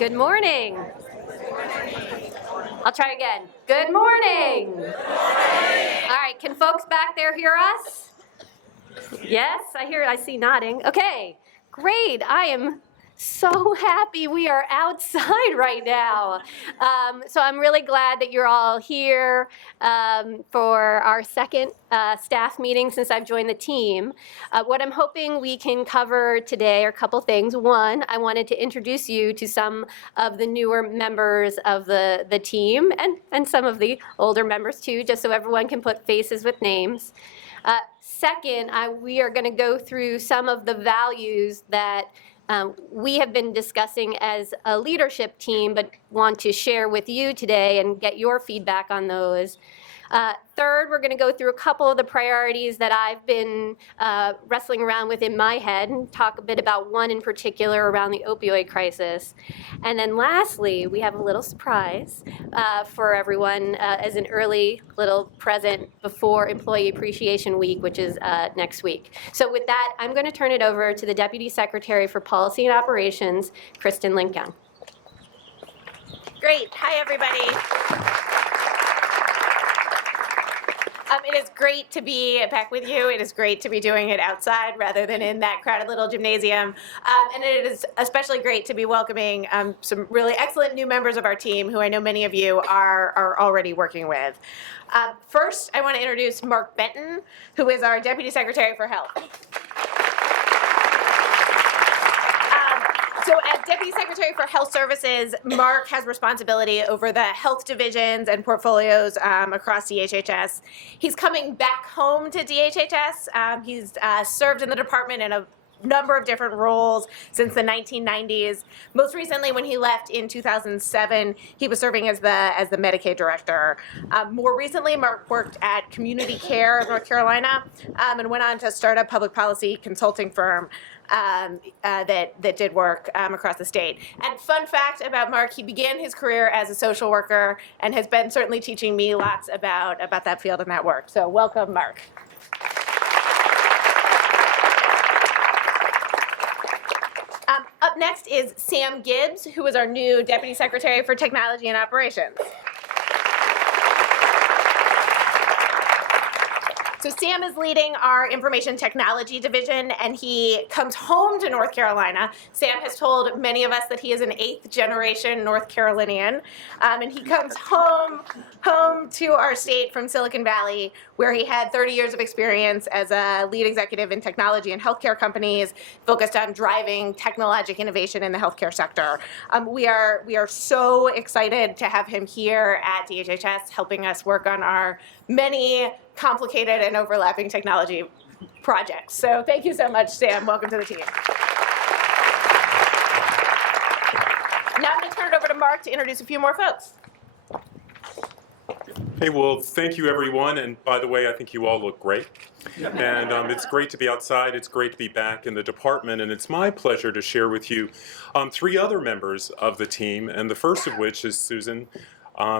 Good morning. I'll try again. Good morning. All right, can folks back there hear us? Yes, I see nodding. Okay, great. I am so happy we are outside right now. So I'm really glad that you're all here for our second staff meeting since I've joined the team. What I'm hoping we can cover today are a couple things. One, I wanted to introduce you to some of the newer members of the team and some of the older members too, just so everyone can put faces with names. Second, we are going to go through some of the values that we have been discussing as a leadership team, but want to share with you today and get your feedback on those. Third, we're going to go through a couple of the priorities that I've been wrestling around with in my head and talk a bit about one in particular around the opioid crisis. And then lastly, we have a little surprise for everyone as an early little present before Employee Appreciation Week, which is next week. So with that, I'm going to turn it over to the Deputy Secretary for Policy and Operations, Kristen Lincoln. Great. Hi, everybody. It is great to be back with you. It is great to be doing it outside rather than in that crowded little gymnasium. And it is especially great to be welcoming some really excellent new members of our team who I know many of you are already working with. First, I want to introduce Mark Benton, who is our Deputy Secretary for Health. So as Deputy Secretary for Health Services, Mark has responsibility over the health divisions and portfolios across DHHS. He's coming back home to DHHS. He's served in the department in a number of different roles since the 1990s. Most recently, when he left in 2007, he was serving as the Medicaid director. More recently, Mark worked at Community Care of North Carolina and went on to start a public policy consulting firm that did work across the state. And fun fact about Mark, he began his career as a social worker and has been certainly teaching me lots about that field and that work. So welcome, Mark. Up next is Sam Gibbs, who is our new Deputy Secretary for Technology and Operations. So Sam is leading our information technology division, and he comes home to North Carolina. Sam has told many of us that he is an 8th generation North Carolinian, and he comes home to our state from Silicon Valley, where he had 30 years of experience as a lead executive in technology and healthcare companies, focused on driving technological innovation in the healthcare sector. We are so excited to have him here at DHHS, helping us work on our many complicated and overlapping technology projects. So thank you so much, Sam. Welcome to the team. Now I'm going to turn it over to Mark to introduce a few more folks. Hey, well, thank you, everyone. And by the way, I think you all look great. And it's great to be outside. It's great to be back in the department. And it's my pleasure to share with you 3 other members of the team, and the first of which is Susan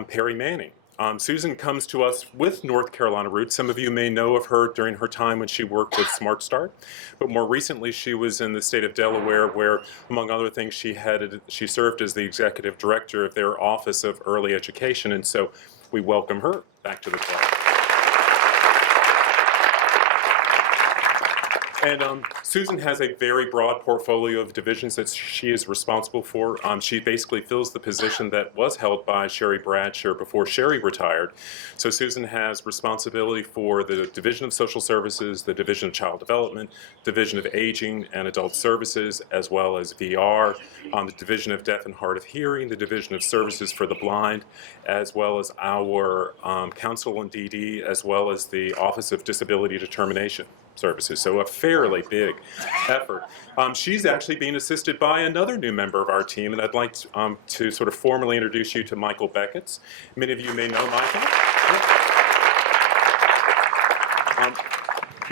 Perry Manning. Susan comes to us with North Carolina roots. Some of you may know of her during her time when she worked with Smart Start, but more recently she was in the state of Delaware, where, among other things, she served as the executive director of their Office of Early Education, and so we welcome her back to the club. And Susan has a very broad portfolio of divisions that she is responsible for. She basically fills the position that was held by Sherry Bradshaw before Sherry retired. So Susan has responsibility for the Division of Social Services, the Division of Child Development, Division of Aging and Adult Services, as well as VR, the Division of Deaf and Hard of Hearing, the Division of Services for the Blind, as well as our Council and DD, as well as the Office of Disability Determination Services. So a fairly big effort. She's actually being assisted by another new member of our team, and I'd like to sort of formally introduce you to Michael Becketts. Many of you may know Michael.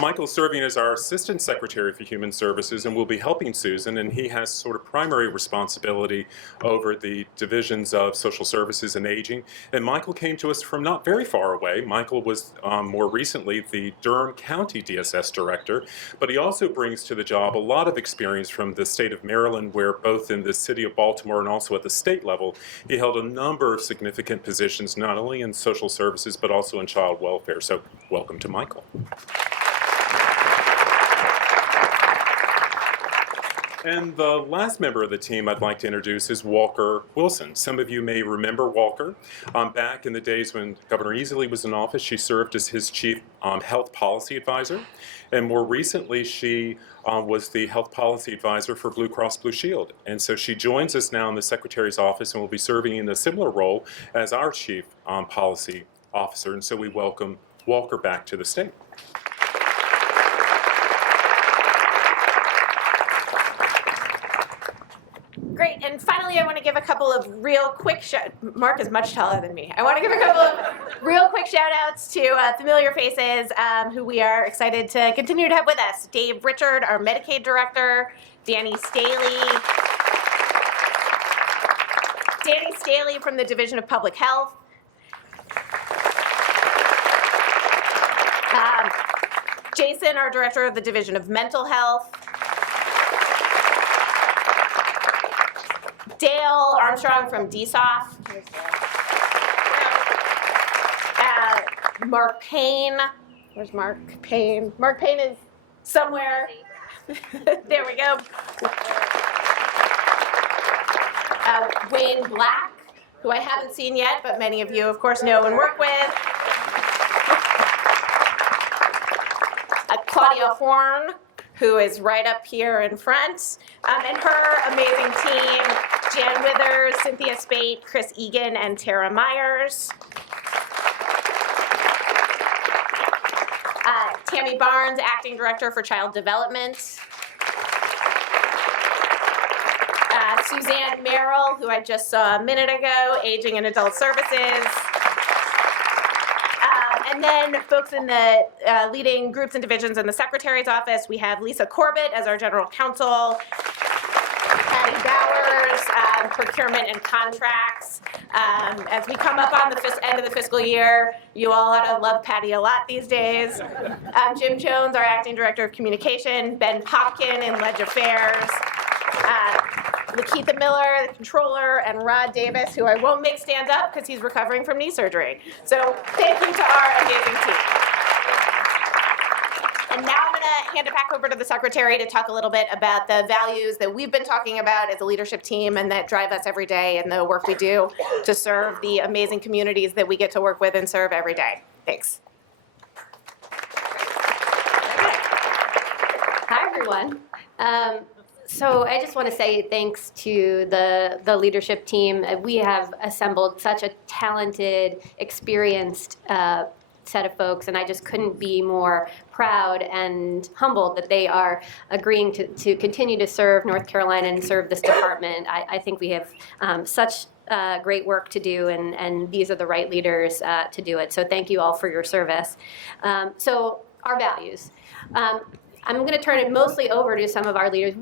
Michael's serving as our Assistant Secretary for Human Services and will be helping Susan, and he has sort of primary responsibility over the divisions of social services and aging. And Michael came to us from not very far away. Michael was more recently the Durham County DSS Director, but he also brings to the job a lot of experience from the state of Maryland, where both in the city of Baltimore and also at the state level, he held a number of significant positions, not only in social services, but also in child welfare. So welcome to Michael. And the last member of the team I'd like to introduce is Walker Wilson. Some of you may remember Walker. Back in the days when Governor Easley was in office, she served as his chief health policy advisor. And more recently, she was the health policy advisor for Blue Cross Blue Shield. And so she joins us now in the Secretary's office and will be serving in a similar role as our chief policy officer. And so we welcome Walker back to the state. Great, and finally I want to give a couple of real quick Mark is much taller than me. I want to give a couple of real quick shout outs to familiar faces who we are excited to continue to have with us. Dave Richard, our Medicaid Director, Danny Staley from the Division of Public Health, Jason, our Director of the Division of Mental Health, Dale Armstrong from DSOF, Mark Payne. Where's Mark Payne? Mark Payne is somewhere. There we go. Wayne Black, who I haven't seen yet, but many of you, of course, know and work with. Claudia Horn, who is right up here in front, and her amazing team, Jan Withers, Cynthia Spate, Chris Egan, and Tara Myers. Tammy Barnes, Acting Director for Child Development. Suzanne Merrill, who I just saw a minute ago, Aging and Adult Services. And then folks in the leading groups and divisions in the Secretary's office, we have Lisa Corbett as our General Counsel, Patty Bowers, Procurement and Contracts. As we come up on the end of the fiscal year, you all ought to love Patty a lot these days. Jim Jones, our Acting Director of Communication, Ben Popkin in Ledge Affairs, Lakeitha Miller, the Controller, and Rod Davis, who I won't make stand up because he's recovering from knee surgery. So thank you to our amazing team. And now I'm going to hand it back over to the Secretary to talk a little bit about the values that we've been talking about as a leadership team and that drive us every day and the work we do to serve the amazing communities that we get to work with and serve every day. Thanks. Hi, everyone. So I just want to say thanks to the leadership team. We have assembled such a talented, experienced set of folks, and I just couldn't be more proud and humbled that they are agreeing to continue to serve North Carolina and serve this department. I think we have such great work to do, and these are the right leaders to do it. So thank you all for your service. So our values. I'm going to turn it mostly over to some of our leaders.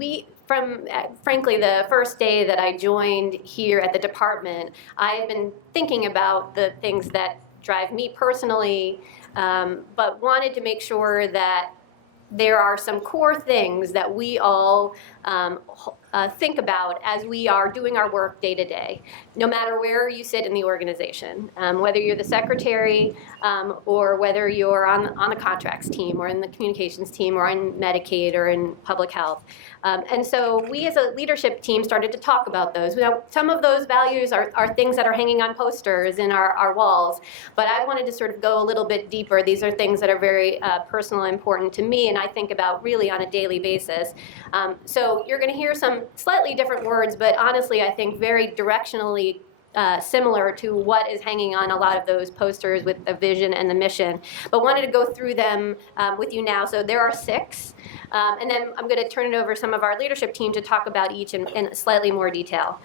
Frankly, the first day that I joined here at the department, I've been thinking about the things that drive me personally, but wanted to make sure that there are some core things that we all think about as we are doing our work day to day, no matter where you sit in the organization, whether you're the secretary or whether you're on the contracts team or in the communications team or in Medicaid or in public health. And so we as a leadership team started to talk about those. Now, some of those values are things that are hanging on posters in our walls, but I wanted to sort of go a little bit deeper. These are things that are very personal and important to me, and I think about really on a daily basis. So you're going to hear some slightly different words, but honestly, I think very directionally similar to what is hanging on a lot of those posters with the vision and the mission. But wanted to go through them with you now. So there are 6. And then I'm going to turn it over to some of our leadership team to talk about each in slightly more detail.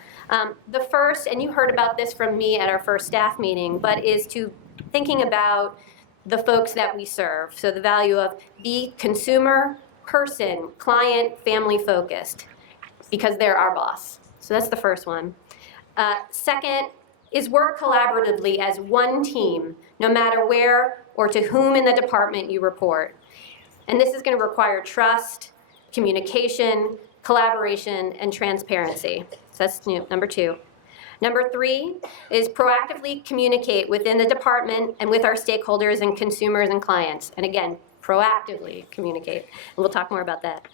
The first, and you heard about this from me at our first staff meeting, but is to thinking about the folks that we serve. So the value of be consumer, person, client, family focused, because they're our boss. So that's the first one. Second is work collaboratively as one team, no matter where or to whom in the department you report. And this is going to require trust, communication, collaboration, and transparency. So that's number 2. Number 3 is proactively communicate within the department and with our stakeholders and consumers and clients. And again, proactively communicate. And we'll talk more about that.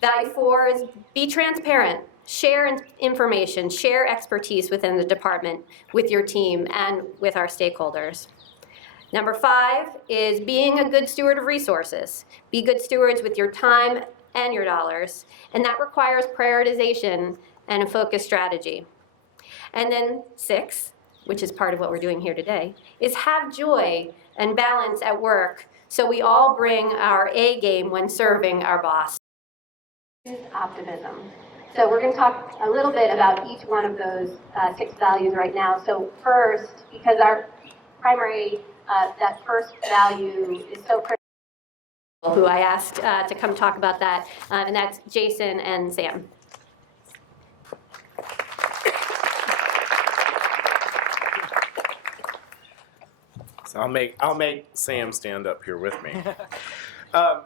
Value 4 is be transparent. Share information, share expertise within the department with your team and with our stakeholders. Number 5 is being a good steward of resources. Be good stewards with your time and your dollars, and that requires prioritization and a focused strategy. And then 6, which is part of what we're doing here today, is have joy and balance at work so we all bring our A game when serving our boss. Optimism. So we're going to talk a little bit about each one of those 6 values right now. So first, because our primary, that first value is so critical, who I asked to come talk about that, and that's Jason and Sam. So I'll make Sam stand up here with me.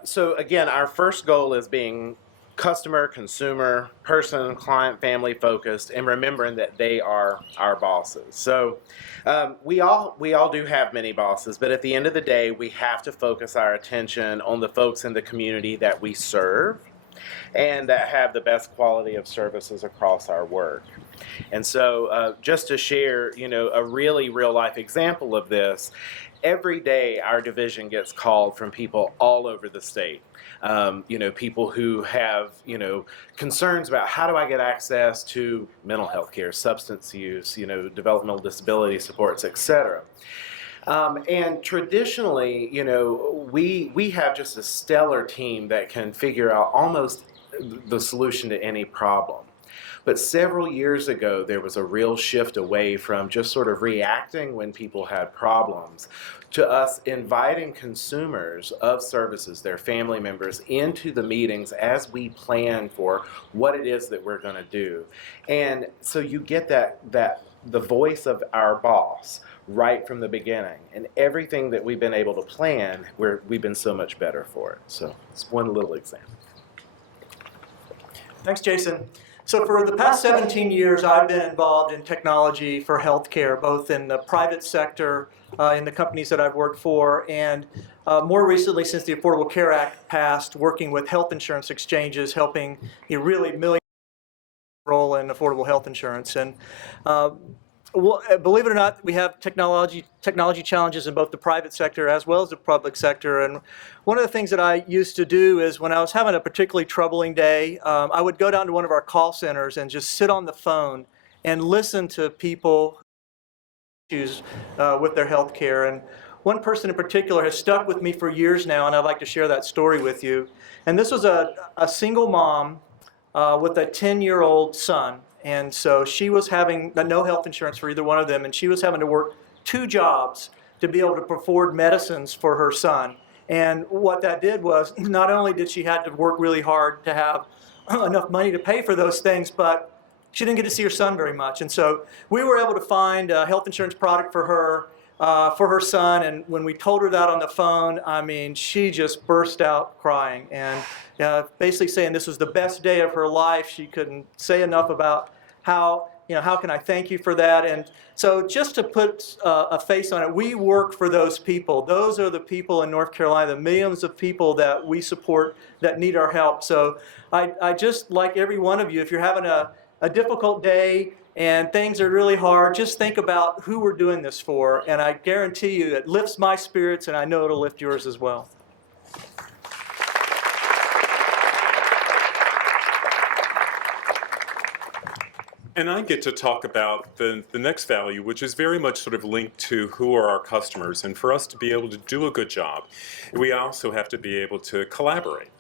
So again, our first goal is being customer, consumer, person, client, family focused, and remembering that they are our bosses. So we all do have many bosses, but at the end of the day, we have to focus our attention on the folks in the community that we serve and that have the best quality of services across our work. And so just to share, a really real life example of this, every day our division gets called from people all over the state. People who have, concerns about how do I get access to mental health care, substance use, developmental disability supports, etc. And traditionally, we have just a stellar team that can figure out almost the solution to any problem. But several years ago, there was a real shift away from just sort of reacting when people had problems to us inviting consumers of services, their family members, into the meetings as we plan for what it is that we're going to do. And so you get that the voice of our boss right from the beginning. And everything that we've been able to plan, we've been so much better for it. So it's one little example. Thanks, Jason. So for the past 17 years, I've been involved in technology for healthcare, both in the private sector, in the companies that I've worked for, and more recently, since the Affordable Care Act passed, working with health insurance exchanges, helping really millions enroll in affordable health insurance. And well, believe it or not, we have technology challenges in both the private sector as well as the public sector. And one of the things that I used to do is when I was having a particularly troubling day, I would go down to one of our call centers and just sit on the phone and listen to people issues with their health care. And one person in particular has stuck with me for years now, and I'd like to share that story with you. And this was a single mom with a 10-year-old son. And so she was having no health insurance for either one of them, and she was having to work 2 jobs to be able to afford medicines for her son. And what that did was, not only did she have to work really hard to have enough money to pay for those things, but she didn't get to see her son very much. And so we were able to find a health insurance product for her son, and when we told her that on the phone, I mean, she just burst out crying and basically saying this was the best day of her life. She couldn't say enough about how can I thank you for that? And so just to put a face on it, we work for those people. Those are the people in North Carolina, the millions of people that we support that need our help. So I just, like every one of you, if you're having a difficult day and things are really hard, just think about who we're doing this for. And I guarantee you it lifts my spirits, and I know it'll lift yours as well. And I get to talk about the next value, which is very much sort of linked to who are our customers. And for us to be able to do a good job, we also have to be able to collaborate.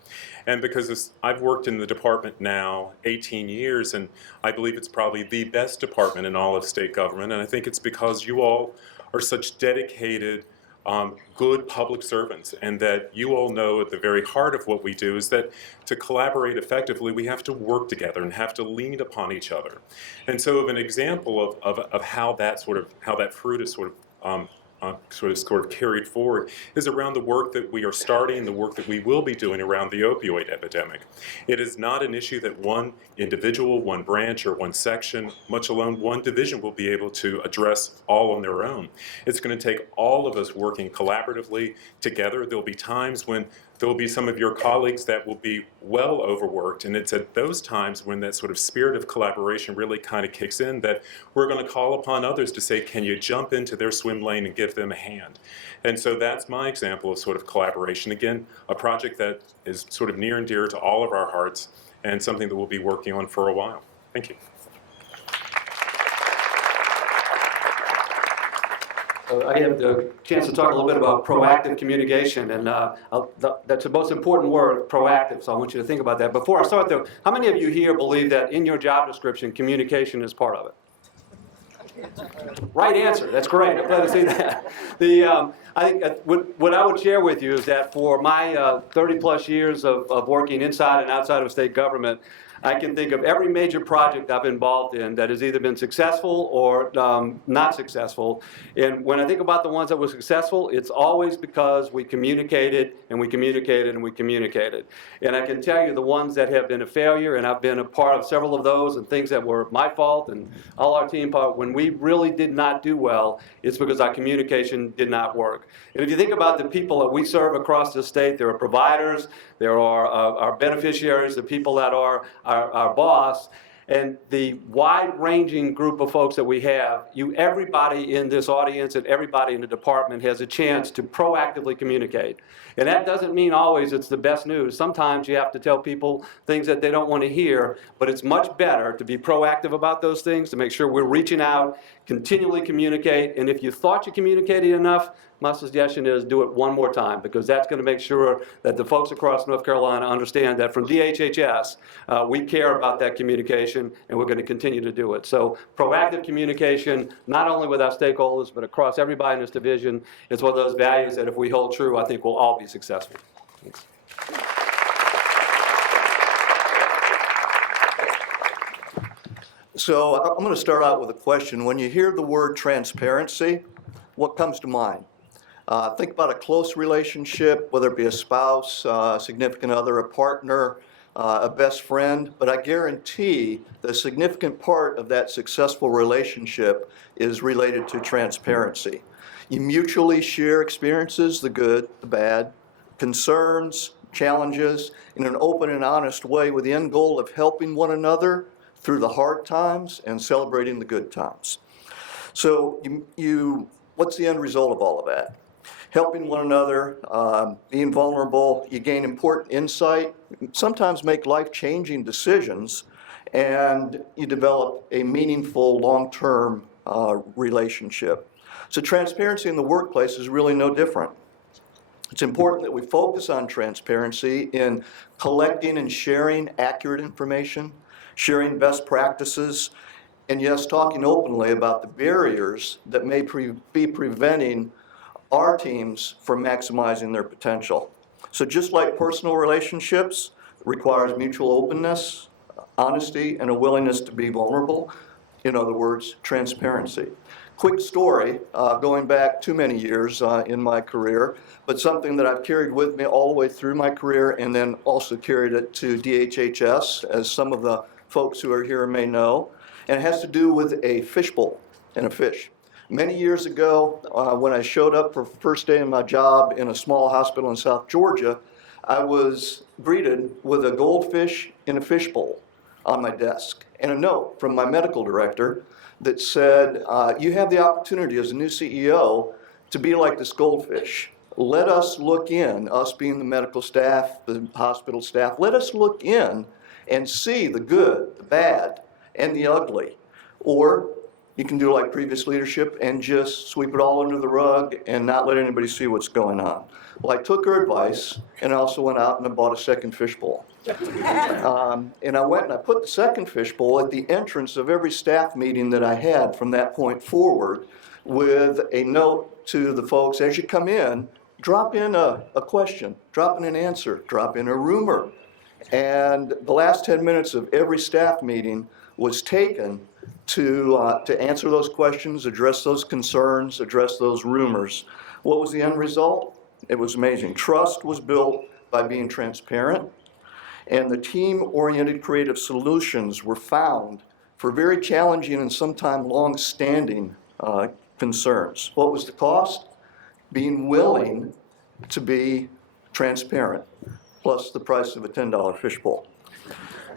And because I've worked in the department now 18 years, and I believe it's probably the best department in all of state government. And I think it's because you all are such dedicated good public servants, and that you all know at the very heart of what we do is that to collaborate effectively, we have to work together and have to lean upon each other. And so, an example of how that fruit is sort of carried forward is around the work that we are starting, the work that we will be doing around the opioid epidemic. It is not an issue that one individual, one branch, or one section, much alone one division, will be able to address all on their own. It's going to take all of us working collaboratively together. There'll be times when there will be some of your colleagues that will be well overworked, and it's at those times when that sort of spirit of collaboration really kind of kicks in that we're going to call upon others to say, can you jump into their swim lane and give them a hand? And so that's my example of sort of collaboration. Again, a project that is sort of near and dear to all of our hearts and something that we'll be working on for a while. Thank you. I had the chance to talk a little bit about proactive communication, and that's the most important word, proactive, so I want you to think about that. Before I start though, how many of you here believe that in your job description, communication is part of it? Right answer, that's great, I'm glad to see that. I think what I would share with you is that for my 30 plus years of working inside and outside of state government, I can think of every major project I've been involved in that has either been successful or not successful. And when I think about the ones that were successful, it's always because we communicated and we communicated and we communicated. And I can tell you the ones that have been a failure, and I've been a part of several of those, and things that were my fault and all our team part, when we really did not do well, it's because our communication did not work. And if you think about the people that we serve across the state, there are providers, there are our beneficiaries, the people that are our boss, and the wide-ranging group of folks that we have, everybody in this audience and everybody in the department has a chance to proactively communicate. And that doesn't mean always it's the best news. Sometimes you have to tell people things that they don't want to hear, but it's much better to be proactive about those things, to make sure we're reaching out, continually communicate, and if you thought you communicated enough, my suggestion is do it one more time, because that's going to make sure that the folks across North Carolina understand that from DHHS, we care about that communication, and we're going to continue to do it. So proactive communication, not only with our stakeholders, but across everybody in this division, is one of those values that if we hold true, I think we'll all be successful. Thanks. So I'm going to start out with a question. When you hear the word transparency, what comes to mind? Think about a close relationship, whether it be a spouse, a significant other, a partner, a best friend, but I guarantee the significant part of that successful relationship is related to transparency. You mutually share experiences, the good, the bad, concerns, challenges, in an open and honest way with the end goal of helping one another through the hard times and celebrating the good times. So what's the end result of all of that? Helping one another, being vulnerable, you gain important insight, sometimes make life-changing decisions, and you develop a meaningful long-term relationship. So transparency in the workplace is really no different. It's important that we focus on transparency in collecting and sharing accurate information, sharing best practices, and yes, talking openly about the barriers that may be preventing our teams from maximizing their potential. So just like personal relationships requires mutual openness, honesty, and a willingness to be vulnerable, in other words, transparency. Quick story, going back too many years in my career, but something that I've carried with me all the way through my career, and then also carried it to DHHS, as some of the folks who are here may know, and it has to do with a fishbowl and a fish. Many years ago, when I showed up for the first day of my job in a small hospital in South Georgia, I was greeted with a goldfish in a fishbowl on my desk, and a note from my medical director that said, you have the opportunity as a new CEO to be like this goldfish. Let us look in, us being the medical staff, the hospital staff, let us look in and see the good, the bad, and the ugly. Or you can do like previous leadership and just sweep it all under the rug and not let anybody see what's going on. Well, I took her advice, and I also went out and I bought a second fishbowl. And I went and I put the second fishbowl at the entrance of every staff meeting that I had from that point forward, with a note to the folks as you come in, drop in a question, drop in an answer, drop in a rumor. And the last 10 minutes of every staff meeting was taken to answer those questions, address those concerns, address those rumors. What was the end result? It was amazing. Trust was built by being transparent, and the team-oriented creative solutions were found for very challenging and sometimes long-standing concerns. What was the cost? Being willing to be transparent, plus the price of a $10 fishbowl.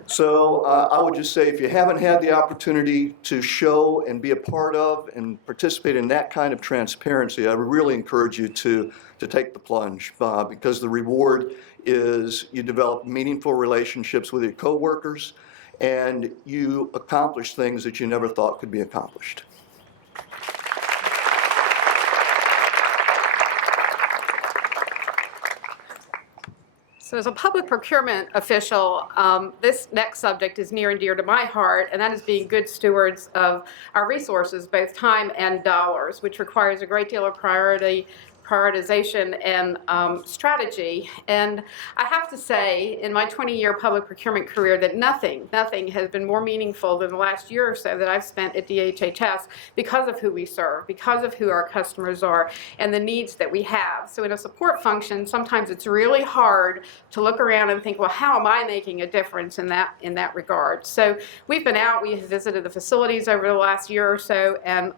So I would just say, if you haven't had the opportunity to show and be a part of and participate in that kind of transparency, I would really encourage you to take the plunge, because the reward is you develop meaningful relationships with your coworkers, and you accomplish things that you never thought could be accomplished. So as a public procurement official, this next subject is near and dear to my heart, and that is being good stewards of our resources, both time and dollars, which requires a great deal of prioritization and strategy. And I have to say, in my 20-year public procurement career, that nothing has been more meaningful than the last year or so that I've spent at DHHS, because of who we serve, because of who our customers are, and the needs that we have. So in a support function, sometimes it's really hard to look around and think, well, how am I making a difference in that regard? So we've been out, we have visited the facilities over the last year or so, and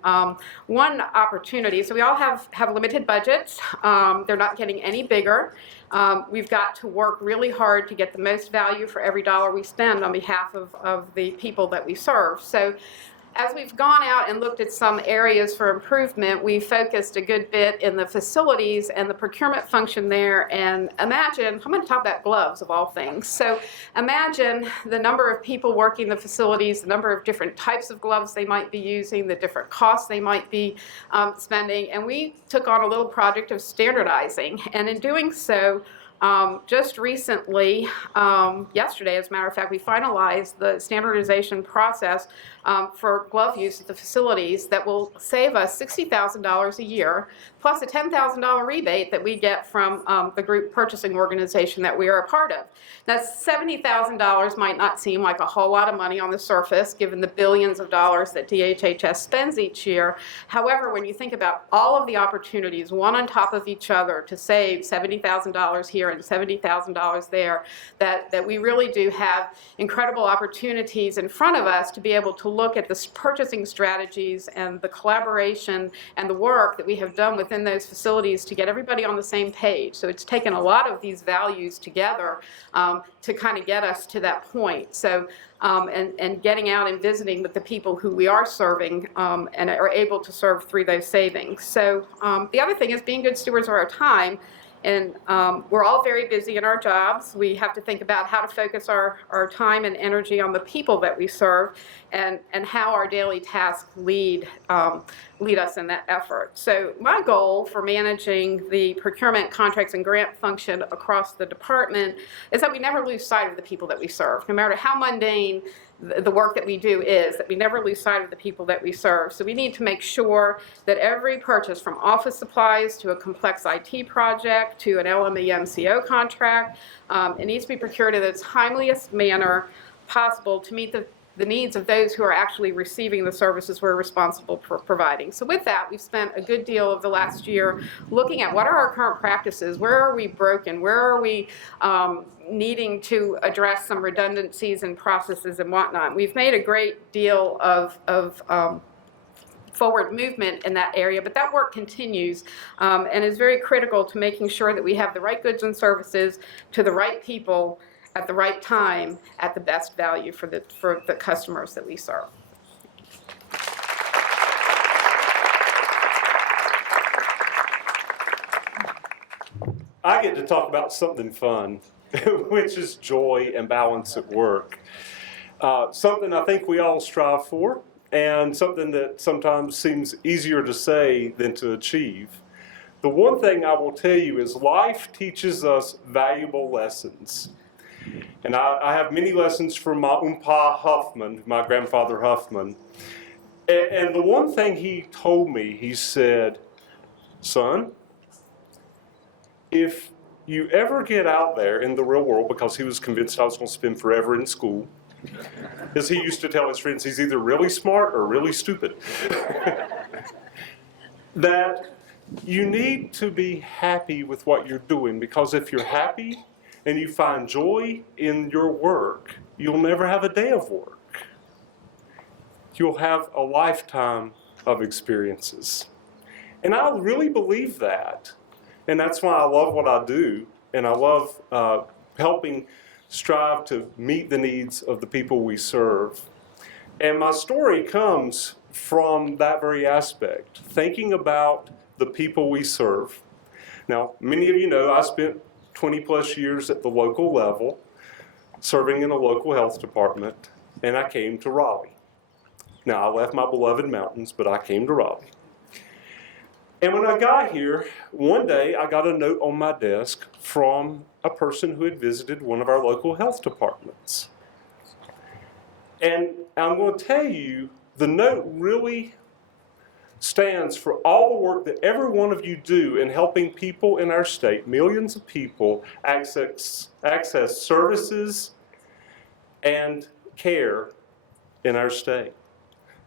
one opportunity, so we all have limited budgets. They're not getting any bigger. We've got to work really hard to get the most value for every dollar we spend on behalf of the people that we serve. So as we've gone out and looked at some areas for improvement, we focused a good bit in the facilities and the procurement function there. And imagine, I'm going to talk about gloves of all things. So imagine the number of people working the facilities, the number of different types of gloves they might be using, the different costs they might be spending. And we took on a little project of standardizing. And in doing so, just recently, yesterday, as a matter of fact, we finalized the standardization process for glove use at the facilities that will save us $60,000 a year, plus a $10,000 rebate that we get from the group purchasing organization that we are a part of. Now, $70,000 might not seem like a whole lot of money on the surface, given the billions of dollars that DHHS spends each year. However, when you think about all of the opportunities, one on top of each other, to save $70,000 here and $70,000 there, that we really do have incredible opportunities in front of us to be able to look at the purchasing strategies and the collaboration and the work that we have done within those facilities to get everybody on the same page. So it's taken a lot of these values together to kind of get us to that point. So and getting out and visiting with the people who we are serving and are able to serve through those savings. So the other thing is being good stewards of our time. And we're all very busy in our jobs. We have to think about how to focus our time and energy on the people that we serve, and how our daily tasks lead us in that effort. So my goal for managing the procurement, contracts, and grant function across the department is that we never lose sight of the people that we serve, no matter how mundane the work that we do is, that we never lose sight of the people that we serve. So we need to make sure that every purchase, from office supplies to a complex IT project to an LME MCO contract, it needs to be procured in the timeliest manner possible to meet the needs of those who are actually receiving the services we're responsible for providing. So with that, we've spent a good deal of the last year looking at what are our current practices, where are we broken, where are we needing to address some redundancies and processes and whatnot. We've made a great deal of forward movement in that area, but that work continues and is very critical to making sure that we have the right goods and services to the right people at the right time at the best value for the customers that we serve. I get to talk about something fun, which is joy and balance at work. Something I think we all strive for, and something that sometimes seems easier to say than to achieve. The one thing I will tell you is life teaches us valuable lessons. And I have many lessons from my Oompa Huffman, my grandfather Huffman. And the one thing he told me, he said, son, if you ever get out there in the real world, because he was convinced I was going to spend forever in school, as he used to tell his friends, he's either really smart or really stupid, that you need to be happy with what you're doing, because if you're happy and you find joy in your work, you'll never have a day of work. You'll have a lifetime of experiences. And I really believe that. And that's why I love what I do. And I love helping strive to meet the needs of the people we serve. And my story comes from that very aspect, thinking about the people we serve. Now, many of you know I spent 20 plus years at the local level, serving in a local health department, and I came to Raleigh. Now, I left my beloved mountains, but I came to Raleigh. And when I got here, one day I got a note on my desk from a person who had visited one of our local health departments. And I'm going to tell you, the note really stands for all the work that every one of you do in helping people in our state, millions of people, access services and care in our state.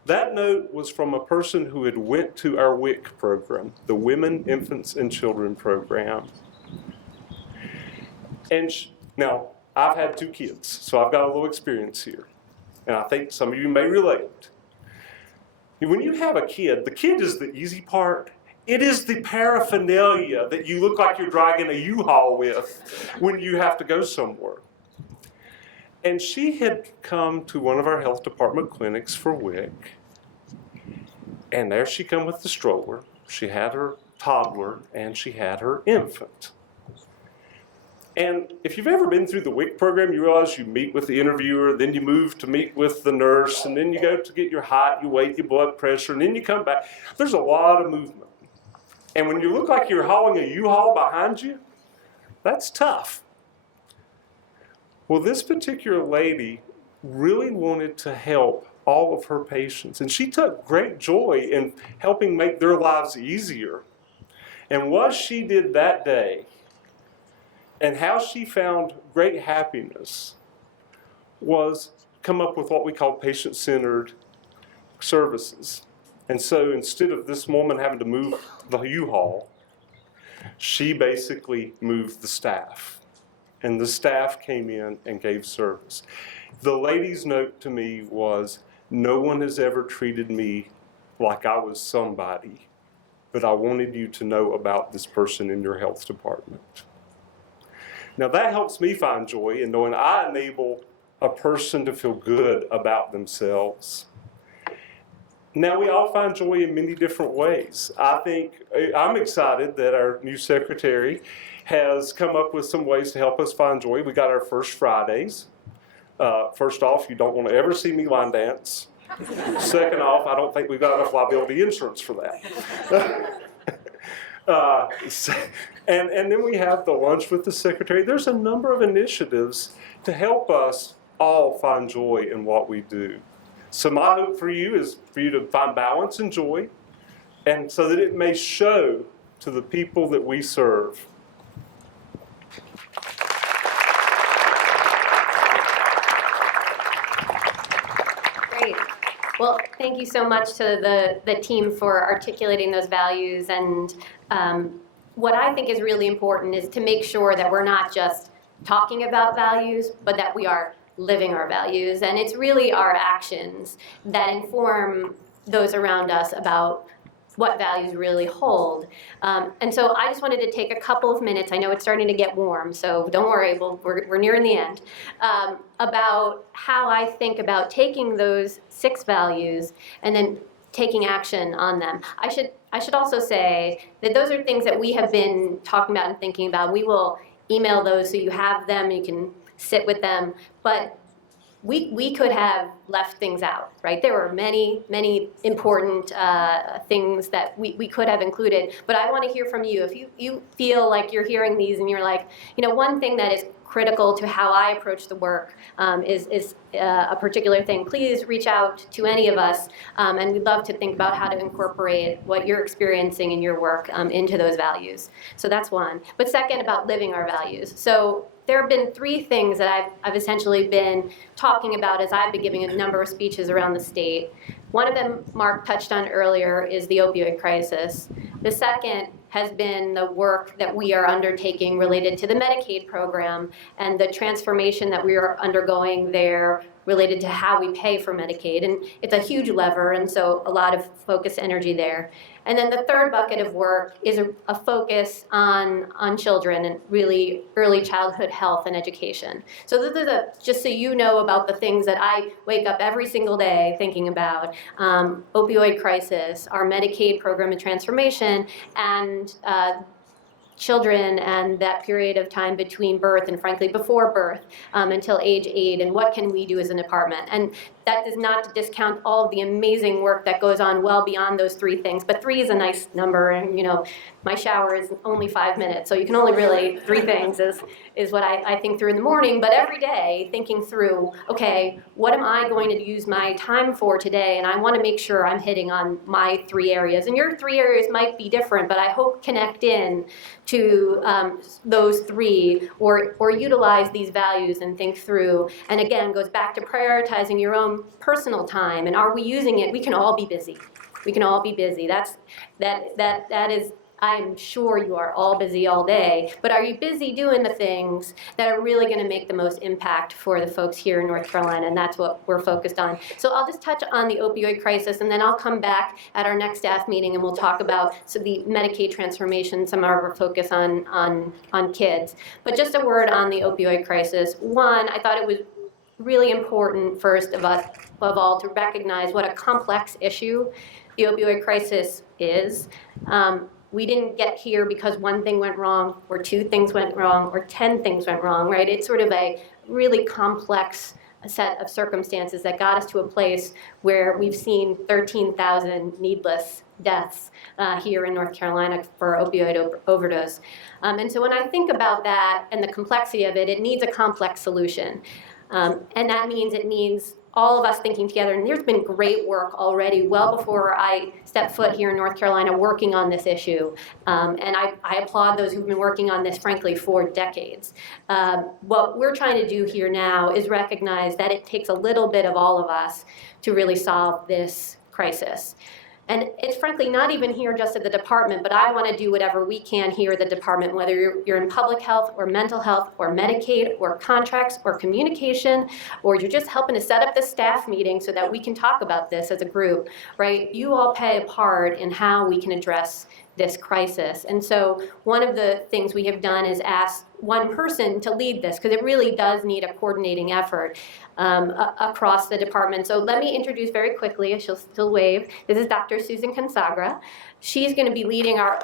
That note was from a person who had went to our WIC program, the Women, Infants, and Children program. And now, I've had 2 kids, so I've got a little experience here. And I think some of you may relate. When you have a kid, the kid is the easy part. It is the paraphernalia that you look like you're dragging a U-Haul with when you have to go somewhere. And she had come to one of our health department clinics for WIC. And there she come with the stroller. She had her toddler and she had her infant. And if you've ever been through the WIC program, you realize you meet with the interviewer, then you move to meet with the nurse, and then you go to get your height, your weight, your blood pressure, and then you come back. There's a lot of movement. And when you look like you're hauling a U-Haul behind you, that's tough. Well, this particular lady really wanted to help all of her patients, and she took great joy in helping make their lives easier. And what she did that day, and how she found great happiness, was come up with what we call patient-centered services. And so instead of this woman having to move the U-Haul, she basically moved the staff. And the staff came in and gave service. The lady's note to me was, no one has ever treated me like I was somebody, but I wanted you to know about this person in your health department. Now that helps me find joy in knowing I enable a person to feel good about themselves. Now we all find joy in many different ways. I'm excited that our new secretary has come up with some ways to help us find joy. We got our first Fridays. First off, you don't want to ever see me line dance. Second off, I don't think we've got enough liability insurance for that. And then we have the lunch with the secretary. There's a number of initiatives to help us all find joy in what we do. So my hope for you is for you to find balance and joy, and so that it may show to the people that we serve. Great. Well, thank you so much to the team for articulating those values. And what I think is really important is to make sure that we're not just talking about values, but that we are living our values. And it's really our actions that inform those around us about what values really hold. And so I just wanted to take a couple of minutes, I know it's starting to get warm, so don't worry, we're nearing the end, about how I think about taking those 6 values and then taking action on them. I should also say that those are things that we have been talking about and thinking about. We will email those so you have them, you can sit with them, but we could have left things out, right? There were many, many important things that we could have included, but I want to hear from you. If you feel like you're hearing these and you're like, you know, one thing that is critical to how I approach the work is a particular thing. Please reach out to any of us, and we'd love to think about how to incorporate what you're experiencing in your work into those values. So that's one. But second, about living our values. So there have been three things that I've essentially been talking about as I've been giving a number of speeches around the state. One of them Mark touched on earlier is the opioid crisis. The second has been the work that we are undertaking related to the Medicaid program and the transformation that we are undergoing there related to how we pay for Medicaid. And it's a huge lever, and so a lot of focused energy there. And then the third bucket of work is a focus on children and really early childhood health and education. So those are just so you know about the things that I wake up every single day thinking about. Opioid crisis, our Medicaid program and transformation, and children and that period of time between birth and frankly before birth until age 8, and what can we do as a department. And that does not discount all of the amazing work that goes on well beyond those three things, but 3 is a nice number, and my shower is only 5 minutes, so you can only really, 3 things is what I think through in the morning. But every day thinking through, okay, what am I going to use my time for today, and I want to make sure I'm hitting on my 3 areas, and your 3 areas might be different, but I hope connect in to those 3 or utilize these values and think through. And again, goes back to prioritizing your own personal time, and are we using it? We can all be busy. We can all be busy. That is, I'm sure you are all busy all day, but are you busy doing the things that are really going to make the most impact for the folks here in North Carolina? And that's what we're focused on. So I'll just touch on the opioid crisis, and then I'll come back at our next staff meeting and we'll talk about the Medicaid transformation, some of our focus on kids. But just a word on the opioid crisis. One, I thought it was really important, first of all, to recognize what a complex issue the opioid crisis is. We didn't get here because 1 thing went wrong, or 2 things went wrong, or 10 things went wrong, right? It's sort of a really complex set of circumstances that got us to a place where we've seen 13,000 needless deaths here in North Carolina for opioid overdose. And so when I think about that and the complexity of it, it needs a complex solution. And that means it needs all of us thinking together. And there's been great work already, well before I stepped foot here in North Carolina, working on this issue. And I applaud those who've been working on this, frankly, for decades. What we're trying to do here now is recognize that it takes a little bit of all of us to really solve this crisis. And it's frankly not even here just at the department, but I want to do whatever we can here at the department, whether you're in public health or mental health or Medicaid or contracts or communication, or you're just helping to set up the staff meeting so that we can talk about this as a group, right? You all play a part in how we can address this crisis. And so one of the things we have done is ask one person to lead this, because it really does need a coordinating effort across the department. So let me introduce very quickly, she'll still wave, this is Dr. Susan Consagra. She's going to be leading our,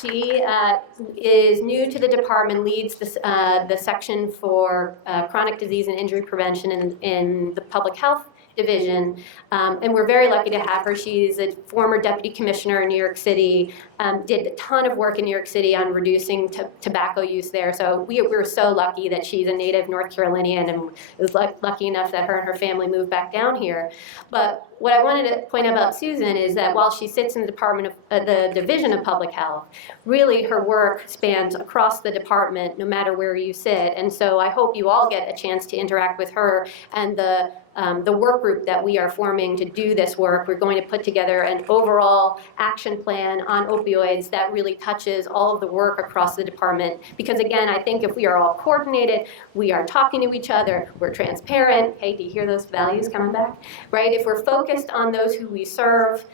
she is new to the department, leads the section for chronic disease and injury prevention in the public health division, and we're very lucky to have her. She's a former deputy commissioner in New York City, did a ton of work in New York City on reducing tobacco use there. So we're so lucky that she's a native North Carolinian and was lucky enough that her and her family moved back down here. But what I wanted to point out about Susan is that while she sits in the department of the Division of Public Health, really her work spans across the department, no matter where you sit. And so I hope you all get a chance to interact with her and the work group that we are forming to do this work. We're going to put together an overall action plan on opioids that really touches all of the work across the department. Because again, I think if we are all coordinated, we are talking to each other, we're transparent. Hey, do you hear those values coming back? Right? If we're focused on those who we serve,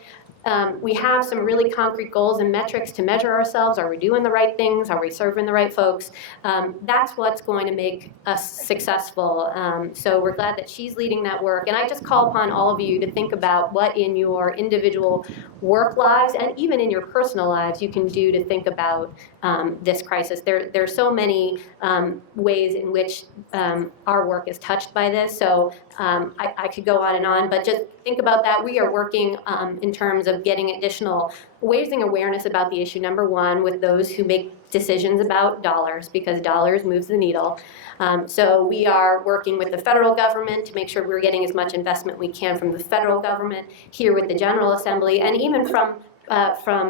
we have some really concrete goals and metrics to measure ourselves. Are we doing the right things? Are we serving the right folks? That's what's going to make us successful. So we're glad that she's leading that work. And I just call upon all of you to think about what in your individual work lives and even in your personal lives you can do to think about this crisis. There are so many ways in which our work is touched by this. So I could go on and on, but just think about that. We are working in terms of of getting additional, raising awareness about the issue, number one, with those who make decisions about dollars, because dollars moves the needle. So we are working with the federal government to make sure we're getting as much investment we can from the federal government, here with the General Assembly, and even from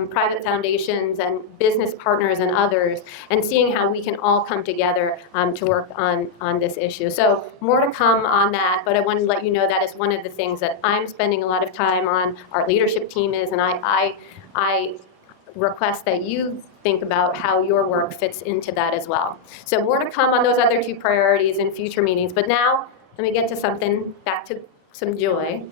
private foundations and business partners and others, and seeing how we can all come together to work on this issue. So more to come on that, but I wanted to let you know that is one of the things that I'm spending a lot of time on, our leadership team is, and I request that you think about how your work fits into that as well. So more to come on those other two priorities in future meetings, but now let me get to something, back to some joy.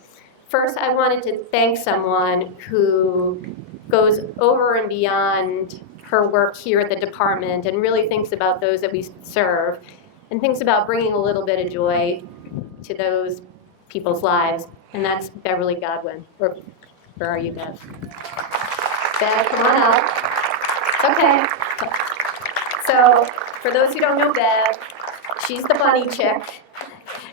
First, I wanted to thank someone who goes over and beyond her work here at the department and really thinks about those that we serve and thinks about bringing a little bit of joy to those people's lives, and that's Beverly Godwin. Where are you, Bev? Bev, come on up. It's okay. So, for those who don't know Bev, she's the bunny chick.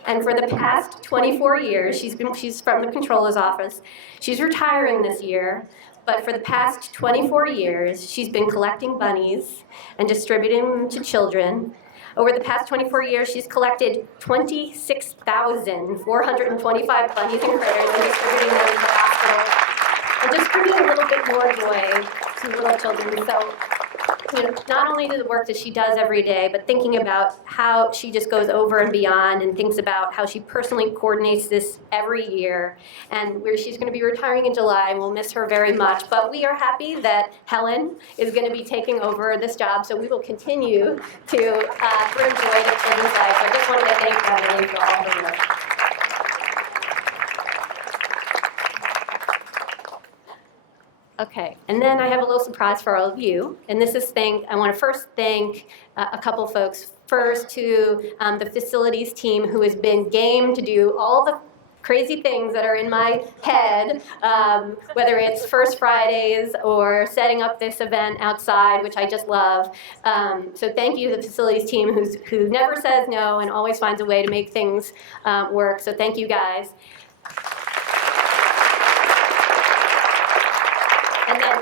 And for the past 24 years, she's from the controller's office. She's retiring this year, but for the past 24 years, she's been collecting bunnies and distributing them to children. Over the past 24 years, she's collected 26,425 bunnies and critters and distributing them to the hospital, and just bringing a little bit more joy to little children. So, not only the work that she does every day, but thinking about how she just goes over and beyond and thinks about how she personally coordinates this every year. And where she's going to be retiring in July, and we'll miss her very much. But we are happy that Helen is going to be taking over this job, so we will continue to bring joy to children's lives. So I just wanted to thank Beverly for all her work. Okay, and then I have a little surprise for all of you, and this is I want to first thank a couple folks. First to the facilities team, who has been game to do all the crazy things that are in my head, whether it's First Fridays or setting up this event outside, which I just love. So thank you to the facilities team who never says no and always finds a way to make things work. So thank you guys. And then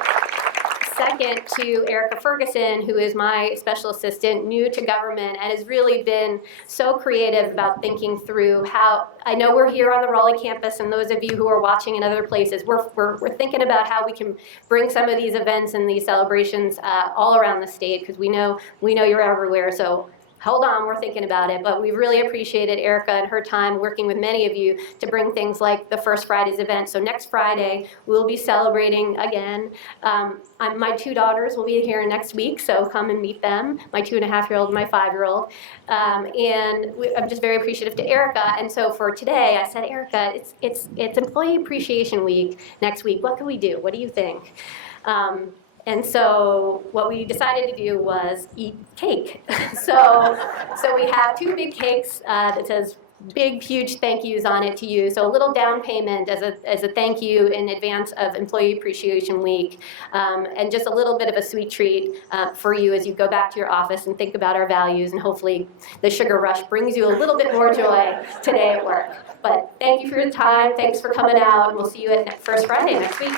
second to Erica Ferguson, who is my special assistant, new to government, and has really been so creative about thinking through how, I know we're here on the Raleigh campus, and those of you who are watching in other places, we're thinking about how we can bring some of these events and these celebrations all around the state, because we know you're everywhere. So hold on, we're thinking about it, but we really appreciated Erica and her time working with many of you to bring things like the First Fridays event. So next Friday, we'll be celebrating again. My two daughters will be here next week, so come and meet them, my 2.5-year-old and my 5-year-old. I'm just very appreciative to Erica, and so for today, I said, Erica, it's Employee Appreciation Week next week. What can we do? What do you think? And so what we decided to do was eat cake. So we have 2 big cakes that says big, huge thank yous on it to you. So a little down payment as a thank you in advance of Employee Appreciation Week, and just a little bit of a sweet treat for you as you go back to your office and think about our values, and hopefully the sugar rush brings you a little bit more joy today at work. But thank you for your time. Thanks for coming out, and we'll see you at First Friday next week.